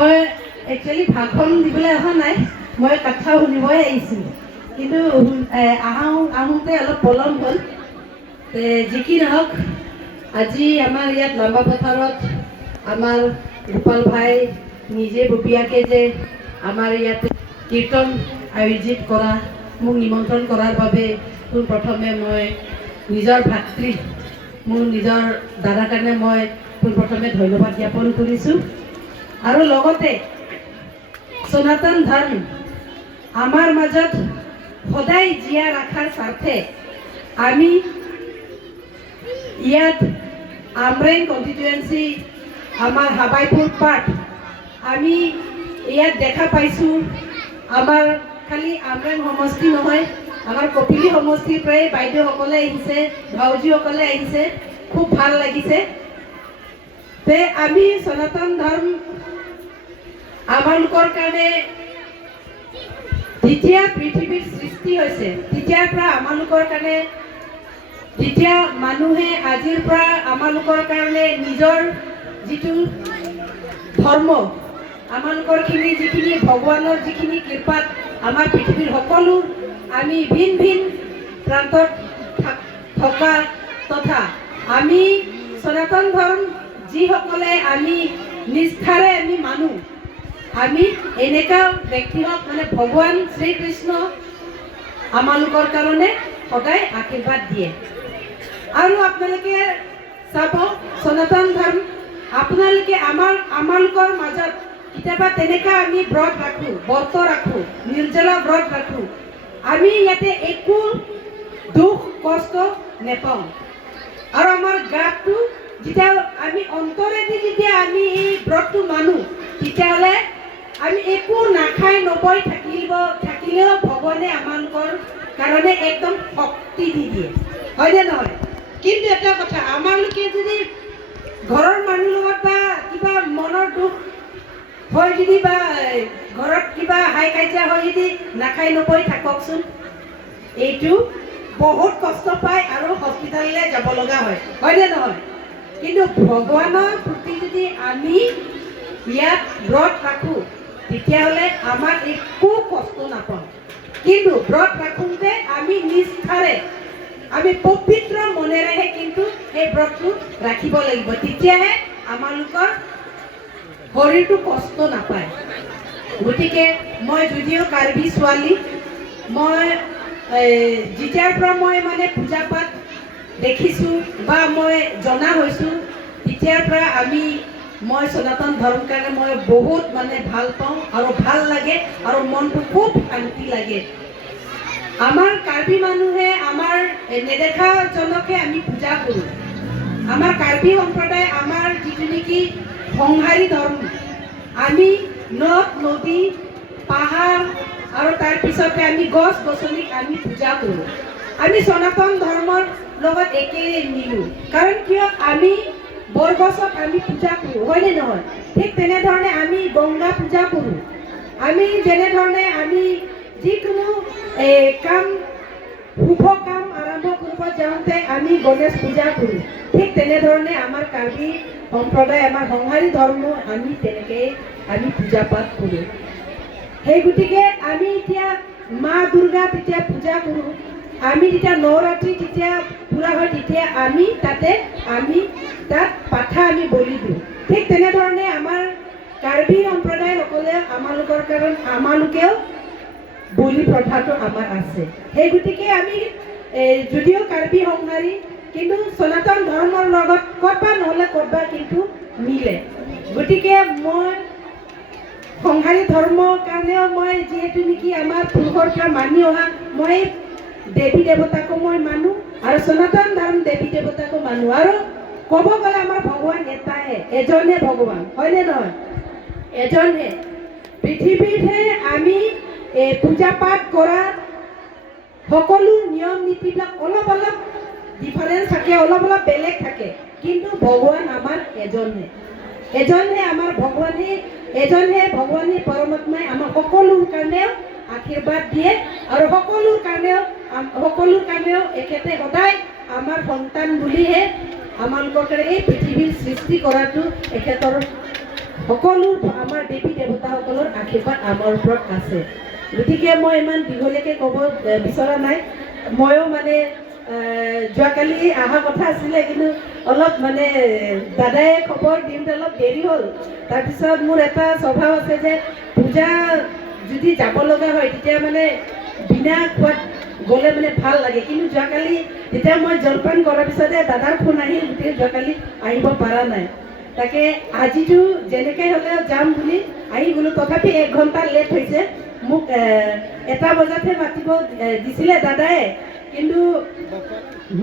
মই একচুৱেলি ভাষণ দিবলৈ অহা নাই, মই কথা শুনিবই আহিছিলোঁ। কিন্তু আহোঁতে অলপ পলম হ'ল। যি কি নহওক, আজি আমাৰ ইয়াত লাম্বা পথাৰত আমাৰ গোপাল ভাই নিজে ববীয়াকৈ যে আমাৰ ইয়াত কীৰ্তন আয়োজিত কৰা মোক নিমন্ত্ৰণ কৰাৰ বাবে পোনপ্ৰথমে মই নিজৰ ভাতৃ মোৰ নিজৰ দাদাৰ কাৰণে মই পোনপ্ৰথমে ধন্যবাদ জ্ঞাপন কৰিছোঁ। আৰু লগতে সনাতন ধৰ্ম আমাৰ মাজত সদায় জীয়াই ৰখাৰ স্বাৰ্থে আমি ইয়াত আমৰেং কনষ্টিটুৱেঞ্চি আমাৰ হাবাইপুৰ পাঠ আমি ইয়াত দেখা পাইছোঁ। আমাৰ খালি আমৰেং সমষ্টি নহয়, আমাৰ কপিলী সমষ্টিৰ পৰাই বাইদেউসকলে আহিছে, ভাউজীসকলে আহিছে, খুব ভাল লাগিছে। আমি সনাতন ধৰ্ম আমালোকৰ কাৰণে যেতিয়া পৃথিৱীৰ সৃষ্টি হৈছে তেতিয়াৰ পৰা আমালোকৰ কাৰণে, যেতিয়া মানুহে আজিৰ পৰা আমালোকৰ কাৰণে নিজৰ যিটো ধৰ্ম আমালোকৰখিনি যিখিনি ভগৱানৰ যিখিনি কৃপাত আমাৰ পৃথিৱীৰ সকলো আমি ভিন ভিন প্ৰান্তত থকা তথা আমি সনাতন ধৰ্ম যিসকলে আমি নিষ্ঠাৰে আমি মানো, আমি এনেকুৱা ব্যক্তিক মানে ভগৱান শ্ৰীকৃষ্ণ আমালোকৰ কাৰণে সদায় আশীৰ্বাদ দিয়ে। আৰু আপোনালোকে চাব, সনাতন ধৰ্ম আপোনালোকে আমালোকৰ মাজত কেতিয়াবা তেনেকুৱা আমি ব্ৰত ৰাখোঁ, ব্ৰত ৰাখোঁ, নিৰ্জলা ব্ৰত ৰাখোঁ, আমি ইয়াতে একো দুখ কষ্ট নেপাওঁ। আৰু আমাৰ গাটো যেতিয়া আমি অন্তৰেদি যেতিয়া আমি এই ব্ৰতটো মানো, তেতিয়াহ'লে আমি একো নাখাই নবৈ থাকিলেও ভগৱানে আমালোকৰ কাৰণে একদম শক্তি দি দিয়ে, হয়নে নহয়? কিন্তু এটা কথা, আমালোকে যদি ঘৰৰ মানুহৰ লগত বা কিবা মনৰ দুখ হয় যদি বা ঘৰত কিবা হাই কাজিয়া হয় যদি নাখাই নবৈ থাককচোন, এইটো বহুত কষ্ট পায় আৰু হস্পিটাললৈ যাব লগা হয়, হয়নে নহয়? কিন্তু ভগৱানৰ প্ৰতি যদি আমি ইয়াত ব্ৰত ৰাখোঁ তেতিয়াহ'লে আমাৰ একো কষ্ট নাপাওঁ। কিন্তু ব্ৰত ৰাখোঁতে আমি নিষ্ঠাৰে আমি পবিত্ৰ মনেৰেহে কিন্তু সেই ব্ৰতটো ৰাখিব লাগিব, তেতিয়াহে আমালোকৰ শৰীৰটো কষ্ট নাপায়। গতিকে মই যদিও কাৰ্বি ছোৱালী, মই যেতিয়াৰ পৰা মই মানে পূজা পাঠ দেখিছোঁ বা মই জনা হৈছোঁ তেতিয়াৰ পৰা মই সনাতন ধৰ্ম কাৰণে মই বহুত মানে ভাল পাওঁ আৰু ভাল লাগে আৰু মনটো খুব শান্তি লাগে। আমাৰ কাৰ্বি মানুহে আমাৰ নেদেখাজনকে আমি পূজা কৰোঁ। আমাৰ কাৰ্বি সম্প্ৰদায় আমাৰ যিটো নেকি সংহাৰী ধৰ্ম, আমি নদ নদী পাহাৰ আৰু তাৰপিছতে আমি গছ গছনিক আমি পূজা কৰোঁ। আমি সনাতন ধৰ্মৰ লগত একেই মিলোঁ, কাৰণ কিয় আমি বৰগছত আমি পূজা কৰোঁ, হয়নে নহয়? ঠিক তেনেধৰণে আমি গংগা পূজা কৰোঁ। আমি যেনেধৰণে আমি যিকোনো কাম শুভ কাম আৰম্ভ কৰিব যাওঁতে আমি গণেশ পূজা কৰোঁ, ঠিক তেনেধৰণে আমাৰ কাৰ্বি সম্প্ৰদায় আমাৰ সংহাৰী ধৰ্ম আমি তেনেকৈ আমি পূজা পাঠ কৰোঁ। সেই গতিকে আমি এতিয়া মা দুৰ্গা যেতিয়া পূজা কৰোঁ, আমি যেতিয়া নৱৰাত্ৰি যেতিয়া পূৰা হয় তেতিয়া আমি তাত পাঠা আমি বলি দিওঁ। ঠিক তেনেধৰণে আমাৰ কাৰ্বি সম্প্ৰদায়সকলে আমালোকেও বলি প্ৰথাটো আমাৰ আছে। সেই গতিকে আমি যদিও কাৰ্বি সংহাৰী, কিন্তু সনাতন ধৰ্মৰ লগত ক'ৰবাত নহ'লে ক'ৰবাত কিন্তু মিলে। গতিকে মই সংহাৰী ধৰ্মৰ কাৰণেও মই যিহেতু নেকি আমাৰ পুৰুষৰ পৰা মানি অহা মই দেৱী দেৱতাকো মই মানো আৰু সনাতন ধৰ্ম দেৱী দেৱতাকো মানো। আৰু ক'ব গ'লে আমাৰ ভগৱান এটাহে, এজনে ভগৱান, হয়নে নহয়? এজনহে। পৃথিৱীতহে আমি পূজা পাঠ কৰা সকলো নিয়ম নীতিবিলাক অলপ অলপ ডিফাৰেঞ্চ থাকে, অলপ অলপ বেলেগ থাকে, কিন্তু ভগৱান আমাৰ এজনহে আমাৰ ভগৱানে, এজনহে ভগৱানে পৰমাত্মাই আমাৰ সকলোৰ কাৰণেও আশীৰ্বাদ দিয়ে আৰু সকলোৰ কাৰণেও এখেতে সদায় আমাৰ সন্তান বুলিহে আমালোকৰ কাৰণে এই পৃথিৱীৰ সৃষ্টি কৰাটো এখেতৰ সকলো আমাৰ দেৱী দেৱতাসকলৰ আশীৰ্বাদ আমাৰ ওপৰত আছে। গতিকে মই ইমান দীঘলীয়াকৈ ক'ব বিচৰা নাই। ময়ো মানে যোৱাকালি অহা কথা আছিলে, কিন্তু অলপ মানে দাদাই খবৰ দিওঁতে অলপ দেৰি হ'ল। তাৰপিছত মোৰ এটা স্বভাৱ আছে যে পূজা যদি যাব লগা হয় তেতিয়া মানে বিনা খোৱাত গ'লে মানে ভাল লাগে। কিন্তু যোৱাকালি যেতিয়া মই জলপান কৰাৰ পিছতে দাদাৰ ফোন আহিল, গোটেই যোৱাকালি আহিব পৰা নাই। তাকে আজিতো যেনেকৈ হ'লেও যাম বুলি আহি গ'লোঁ। তথাপি 1 ঘণ্টা লেট হৈছে। মোক 1টা বজাতহে মাতিব দিছিলে দাদাই, কিন্তু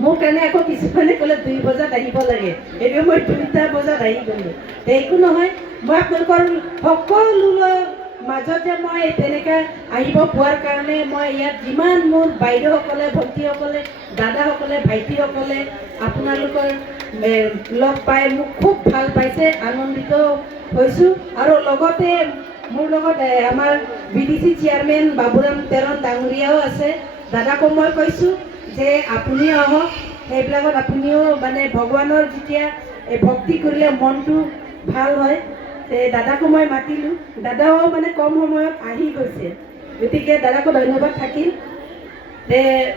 মোক কাৰণে আকৌ কিছুমানে ক'লে 2 বজাত আহিব লাগে। সেইটো মই 2টা বজাত আহি গ'লোঁ। একো নহয়, মই আপোনালোকৰ সকলোৰে মাজত যে মই তেনেকৈ আহিব পোৱাৰ কাৰণে মই ইয়াত যিমান মোৰ বাইদেউসকলে, ভণ্টিসকলে, দাদাসকলে, ভাইটিসকলে আপোনালোকৰ লগ পাই মোক খুব ভাল পাইছে, আনন্দিত হৈছোঁ। আৰু লগতে মোৰ লগত আমাৰ BDC চেয়াৰমেন বাবুৰাম তেৰণ ডাঙৰীয়াও আছে। দাদাকো মই কৈছোঁ যে আপুনিও আহক, সেইবিলাকত আপুনিও মানে ভগৱানৰ যেতিয়া ভক্তি কৰিলে মনটো ভাল হয়। দাদাকো মই মাতিলোঁ, দাদাও মানে কম সময়ত আহি গৈছে। গতিকে দাদাকো ধন্যবাদ থাকিল।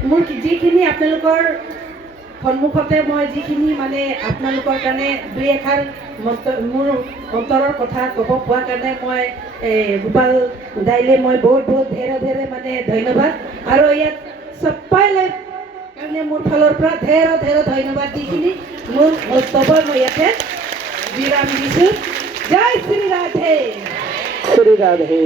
মোৰ যিখিনি আপোনালোকৰ সন্মুখতে মই যিখিনি মানে আপোনালোকৰ কাৰণে 2 এষাৰ মোৰ অন্তৰৰ কথা ক'ব পোৱাৰ কাৰণে মই গোপাল দাইলে মই বহুত বহুত ধেৰে মানে ধন্যবাদ। আৰু ইয়াত চবলৈ কাৰণে মোৰ ফালৰ পৰা ধেৰ ধন্যবাদ দিখিনি মোৰ বক্তব্য মই ইয়াতে বিৰাম দিছোঁ। জয় শ্ৰী ৰাধে। শ্ৰী ৰাধে।